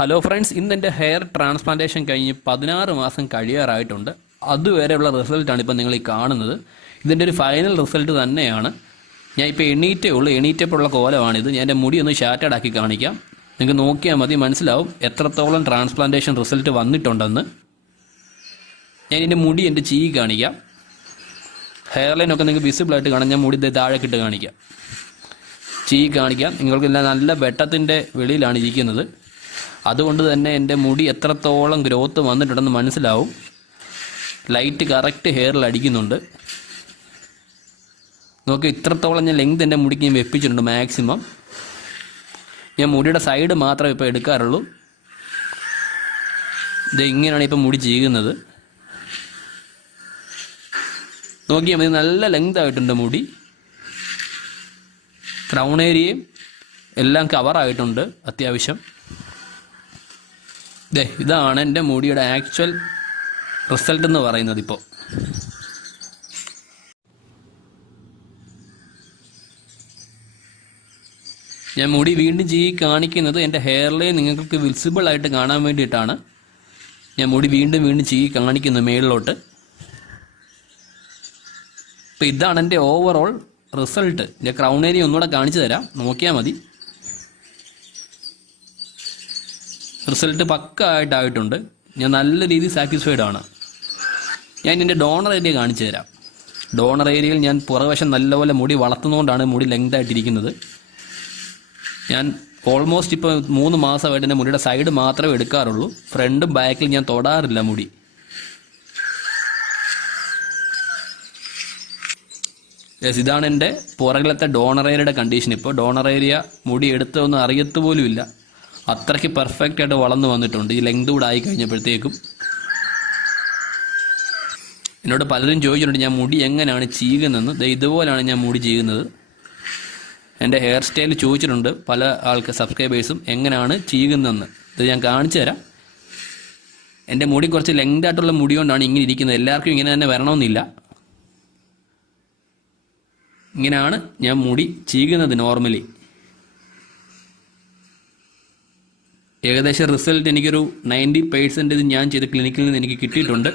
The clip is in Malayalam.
ഹലോ ഫ്രണ്ട്സ്, ഇന്ന് എൻ്റെ ഹെയർ ട്രാൻസ്പ്ലാന്റേഷൻ കഴിഞ്ഞ് 16 മാസം കഴിയാറായിട്ടുണ്ട്. അതുവരെയുള്ള റിസൾട്ടാണ് ഇപ്പോൾ നിങ്ങൾ ഈ കാണുന്നത്. ഇതിൻ്റെ ഒരു ഫൈനൽ റിസൾട്ട് തന്നെയാണ്. ഞാൻ ഇപ്പോൾ എണീറ്റേ ഉള്ളൂ. എണീറ്റപ്പോഴുള്ള കോലമാണിത്. ഞാൻ എൻ്റെ മുടി ഒന്ന് ഷാറ്റഡ് ആക്കി കാണിക്കാം. നിങ്ങൾക്ക് നോക്കിയാൽ മതി, മനസ്സിലാവും എത്രത്തോളം ട്രാൻസ്പ്ലാന്റേഷൻ റിസൾട്ട് വന്നിട്ടുണ്ടെന്ന്. ഞാൻ എൻ്റെ മുടി എൻ്റെ ചീ കാണിക്കാം. ഹെയർ ലൈനൊക്കെ നിങ്ങൾക്ക് വിസിബിളായിട്ട് കാണാം. ഞാൻ മുടി താഴേക്കിട്ട് കാണിക്കാം. ചീ കാണിക്കാം. നിങ്ങൾക്കെല്ലാം നല്ല വെട്ടത്തിൻ്റെ വെളിയിലാണ് ഇരിക്കുന്നത്. അതുകൊണ്ട് തന്നെ എൻ്റെ മുടി എത്രത്തോളം ഗ്രോത്ത് വന്നിട്ടുണ്ടെന്ന് മനസ്സിലാവും. ലൈറ്റ് കറക്റ്റ് ഹെയറിൽ അടിക്കുന്നുണ്ട്. നോക്കി, ഇത്രത്തോളം ഞാൻ ലെങ്ത് എൻ്റെ മുടിക്ക് ഞാൻ വെപ്പിച്ചിട്ടുണ്ട് മാക്സിമം. ഞാൻ മുടിയുടെ സൈഡ് മാത്രമേ ഇപ്പോൾ എടുക്കാറുള്ളൂ. ഇത് ഇങ്ങനെയാണ് ഇപ്പം മുടി ചെയ്യുന്നത്. നോക്കിയാൽ മതി, നല്ല ലെങ്ത് ആയിട്ടുണ്ട് മുടി. ക്രൗൺ ഏരിയയും എല്ലാം കവറായിട്ടുണ്ട് അത്യാവശ്യം. ഇതാണ് എൻ്റെ മുടിയുടെ ആക്ച്വൽ റിസൾട്ട് എന്ന് പറയുന്നത്. ഇപ്പോൾ ഞാൻ മുടി വീണ്ടും കാണിക്കുന്നത് എൻ്റെ ഹെയറിലെ നിങ്ങൾക്ക് വിസിബിൾ ആയിട്ട് കാണാൻ വേണ്ടിയിട്ടാണ്. ഞാൻ മുടി വീണ്ടും കാണിക്കുന്നത് മേളിലോട്ട്. അപ്പോൾ ഇതാണ് എൻ്റെ ഓവറോൾ റിസൾട്ട്. എൻ്റെ ക്രൗൺ ഏരിയ ഒന്നുകൂടെ കാണിച്ചു തരാം, നോക്കിയാൽ മതി. റിസൾട്ട് പക്ക ആയിട്ടായിട്ടുണ്ട്. ഞാൻ നല്ല രീതിയിൽ സാറ്റിസ്ഫൈഡ് ആണ്. ഞാൻ എൻ്റെ ഡോണർ ഏരിയ കാണിച്ചു തരാം. ഡോണർ ഏരിയയിൽ ഞാൻ പുറവശം നല്ലപോലെ മുടി വളർത്തുന്നതുകൊണ്ടാണ് മുടി ലെങ്ത് ആയിട്ടിരിക്കുന്നത്. ഞാൻ ഓൾമോസ്റ്റ് ഇപ്പോൾ 3 മാസമായിട്ട് എൻ്റെ മുടിയുടെ സൈഡ് മാത്രമേ എടുക്കാറുള്ളൂ. ഫ്രണ്ടും ബാക്കിൽ ഞാൻ തൊടാറില്ല മുടി. ഇതാണ് എൻ്റെ പുറകിലത്തെ ഡോണർ ഏരിയയുടെ കണ്ടീഷൻ. ഇപ്പോൾ ഡോണർ ഏരിയ മുടി എടുത്തൊന്നും അറിയത്തുപോലും ഇല്ല. അത്രയ്ക്ക് പെർഫെക്റ്റ് ആയിട്ട് വളർന്നു വന്നിട്ടുണ്ട്. ഈ ലെങ്ത് കൂടെ ആയി കഴിഞ്ഞപ്പോഴത്തേക്കും എന്നോട് പലരും ചോദിച്ചിട്ടുണ്ട് ഞാൻ മുടി എങ്ങനെയാണ് ചീകുന്നതെന്ന്. ഇതുപോലെയാണ് ഞാൻ മുടി ചീകുന്നത്. എൻ്റെ ഹെയർ സ്റ്റൈൽ ചോദിച്ചിട്ടുണ്ട് പല സബ്സ്ക്രൈബേഴ്സും, എങ്ങനെയാണ് ചീകുന്നതെന്ന്. ഇത് ഞാൻ കാണിച്ചു തരാം. എൻ്റെ മുടി കുറച്ച് ലെങ്ത് ആയിട്ടുള്ള മുടി കൊണ്ടാണ് ഇങ്ങനെ ഇരിക്കുന്നത്. എല്ലാവർക്കും ഇങ്ങനെ തന്നെ വരണമെന്നില്ല. ഇങ്ങനെയാണ് ഞാൻ മുടി ചീകുന്നത് നോർമലി. ഏകദേശം റിസൾട്ട് എനിക്കൊരു 90% ഞാൻ ചെയ്ത ക്ലിനിക്കിൽ നിന്ന് എനിക്ക് കിട്ടിയിട്ടുണ്ട്.